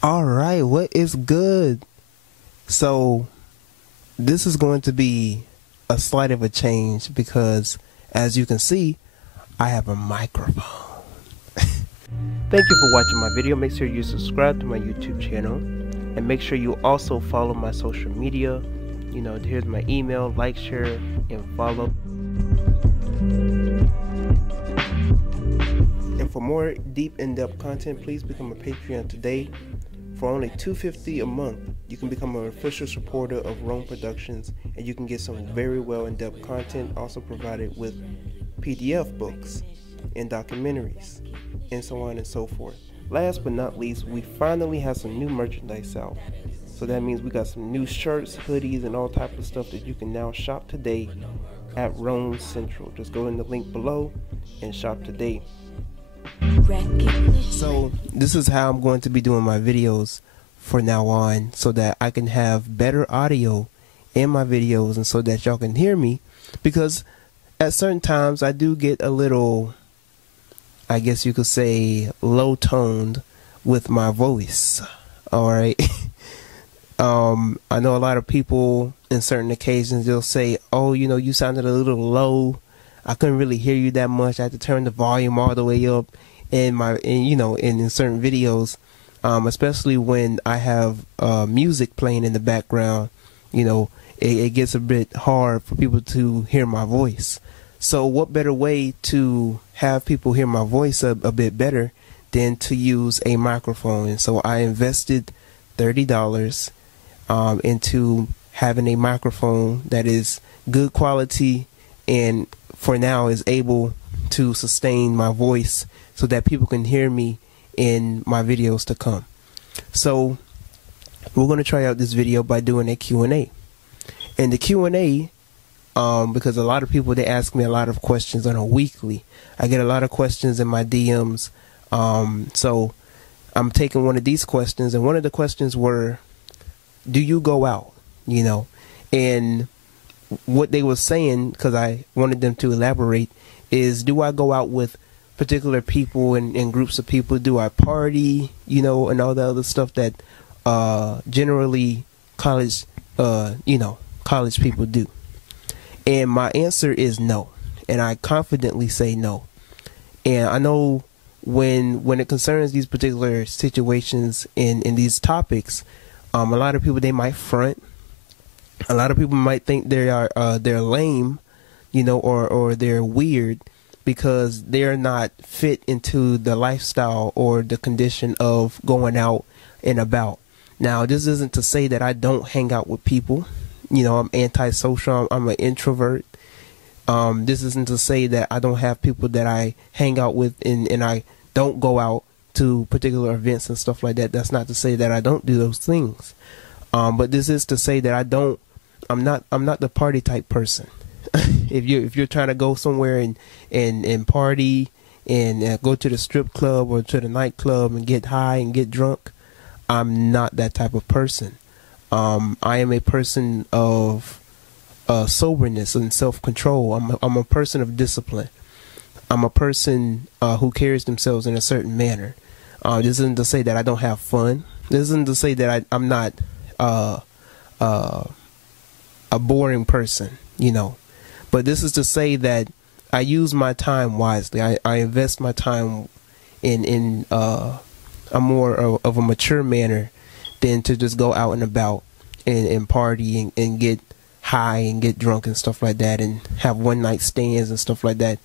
Alright, what is good? So, this is going to be a slight of a change because, as you can see, I have a microphone. Thank you for watching my video. Make sure you subscribe to my YouTube channel. And make sure you also follow my social media. You know, here's my email, like, share, and follow. And for more deep, in-depth content, please become a Patreon today. For only $2.50 a month, you can become an official supporter of Rome Productions, and you can get some very well in-depth content also provided with PDF books and documentaries, and so on and so forth. Last but not least, we finally have some new merchandise out. So that means we got some new shirts, hoodies, and all type of stuff that you can now shop today at Rome Central. Just go in the link below and shop today. So this is how I'm going to be doing my videos for now on, so that I can have better audio in my videos and so that y'all can hear me, because at certain times I do get a little, I guess you could say, low toned with my voice. Alright. I know a lot of people in certain occasions, they'll say, oh, you know, you sounded a little low. I couldn't really hear you that much. I had to turn the volume all the way up in certain videos, especially when I have music playing in the background. You know, it gets a bit hard for people to hear my voice. So what better way to have people hear my voice a bit better than to use a microphone? And so I invested $30 into having a microphone that is good quality and for now is able to sustain my voice so that people can hear me in my videos to come. So we're going to try out this video by doing a Q&A. And the Q&A, because a lot of people, they ask me a lot of questions on a weekly. I get a lot of questions in my DMs. So I'm taking one of these questions, and one of the questions were, do you go out? You know, and what they were saying, because I wanted them to elaborate, is, do I go out with particular people and groups of people? Do I party, you know, and all the other stuff that generally college people do? And my answer is no, and I confidently say no. And I know when it concerns these particular situations in these topics, a lot of people, they might front. A lot of people might think they're lame, you know, or they're weird because they're not fit into the lifestyle or the condition of going out and about. Now, this isn't to say that I don't hang out with people. You know, I'm antisocial. I'm an introvert. This isn't to say that I don't have people that I hang out with and I don't go out to particular events and stuff like that. That's not to say that I don't do those things. But this is to say that I'm not the party type person. If you're trying to go somewhere and party and go to the strip club or to the nightclub and get high and get drunk, I'm not that type of person. I am a person of soberness and self-control. I'm a person of discipline. I'm a person who carries themselves in a certain manner. This isn't to say that I don't have fun. This isn't to say that I'm not a boring person, you know. But this is to say that I use my time wisely. I invest my time in a more of a mature manner than to just go out and about and party and get high and get drunk and stuff like that and have one night stands and stuff like that.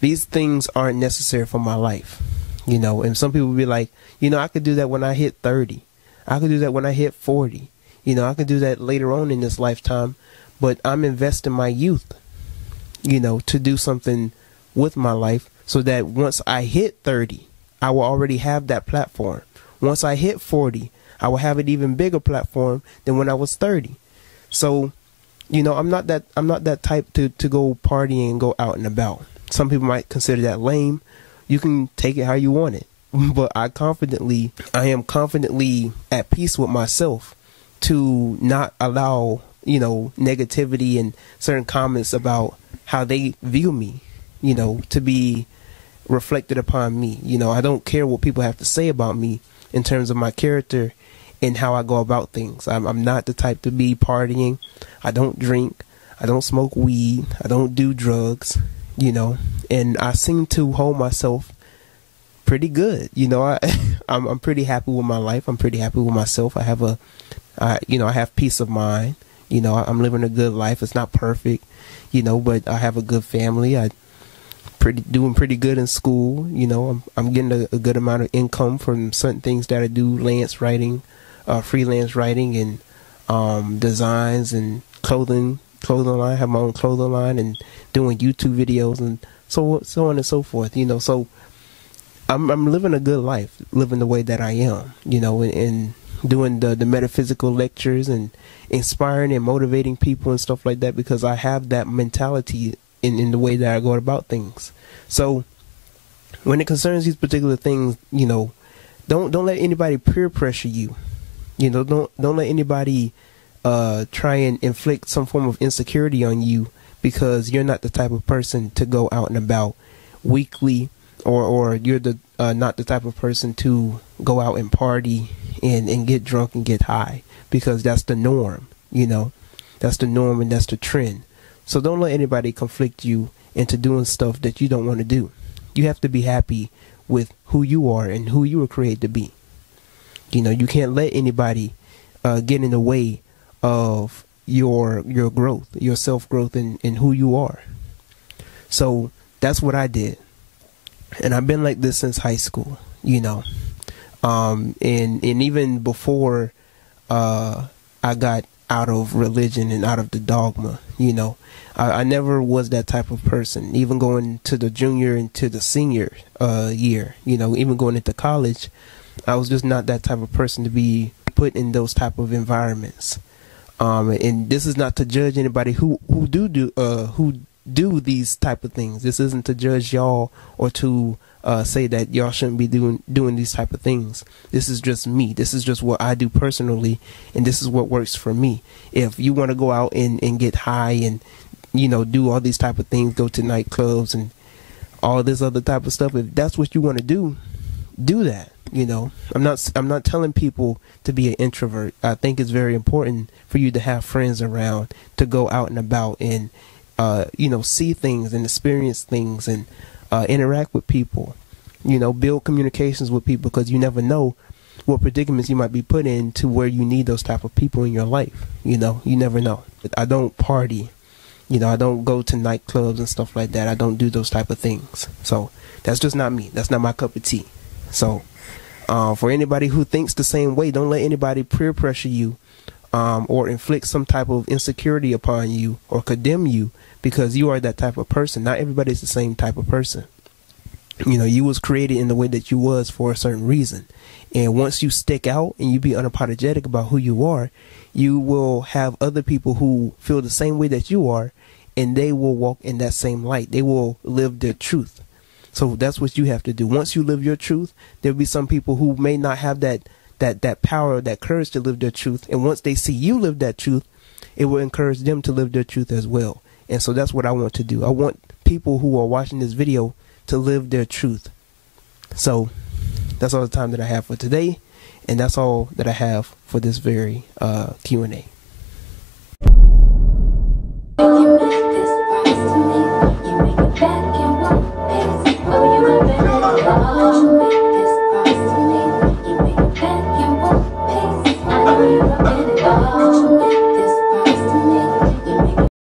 These things aren't necessary for my life, you know. And some people will be like, you know, I could do that when I hit 30. I could do that when I hit 40. You know, I could do that later on in this lifetime. But I'm investing my youth, you know, to do something with my life so that once I hit 30, I will already have that platform. Once I hit 40, I will have an even bigger platform than when I was 30. So, you know, I'm not that type to go partying and go out and about. Some people might consider that lame. You can take it how you want it. But I am confidently at peace with myself to not allow, you know, negativity and certain comments about how they view me, you know, to be reflected upon me. You know, I don't care what people have to say about me in terms of my character in how I go about things. I'm not the type to be partying. I don't drink. I don't smoke weed. I don't do drugs, you know, and I seem to hold myself pretty good. You know, I'm pretty happy with my life. I'm pretty happy with myself. I have peace of mind. You know, I'm living a good life. It's not perfect, you know, but I have a good family. Doing pretty good in school. You know, I'm getting a good amount of income from certain things that I do, freelance writing and designs and clothing line. I have my own clothing line and doing YouTube videos and so on and so forth. You know, so I'm living a good life, living the way that I am. You know, and doing the metaphysical lectures and inspiring and motivating people and stuff like that, because I have that mentality in the way that I go about things. So when it concerns these particular things, you know, don't let anybody peer pressure you. You know, don't let anybody try and inflict some form of insecurity on you because you're not the type of person to go out and about weekly, or you're not the type of person to go out and party and get drunk and get high, because that's the norm. You know, that's the norm and that's the trend. So don't let anybody conflict you into doing stuff that you don't want to do. You have to be happy with who you are and who you were created to be. You know, you can't let anybody get in the way of your growth, your self-growth and who you are. So that's what I did. And I've been like this since high school, you know. And even before I got out of religion and out of the dogma, you know, I never was that type of person. Even going to the junior and to the senior year, you know, even going into college, I was just not that type of person to be put in those type of environments. And this is not to judge anybody who do these type of things. This isn't to judge y'all or to say that y'all shouldn't be doing these type of things. This is just me. This is just what I do personally, and this is what works for me. If you want to go out and get high and, you know, do all these type of things, go to nightclubs and all this other type of stuff, if that's what you want to do that. You know, I'm not telling people to be an introvert. I think it's very important for you to have friends around, to go out and about and you know, see things and experience things and interact with people, you know, build communications with people, because you never know what predicaments you might be put in to where you need those type of people in your life. You know, you never know. I don't party, you know, I don't go to nightclubs and stuff like that. I don't do those type of things. So that's just not me. That's not my cup of tea. So for anybody who thinks the same way, don't let anybody peer pressure you or inflict some type of insecurity upon you or condemn you because you are that type of person. Not everybody's the same type of person. You know, you was created in the way that you was for a certain reason. And once you stick out and you be unapologetic about who you are, you will have other people who feel the same way that you are, and they will walk in that same light. They will live their truth. So that's what you have to do. Once you live your truth, there'll be some people who may not have that power, that courage to live their truth. And once they see you live that truth, it will encourage them to live their truth as well. And so that's what I want to do. I want people who are watching this video to live their truth. So that's all the time that I have for today. And that's all that I have for this very Q&A. You make this promise to me, you make it better.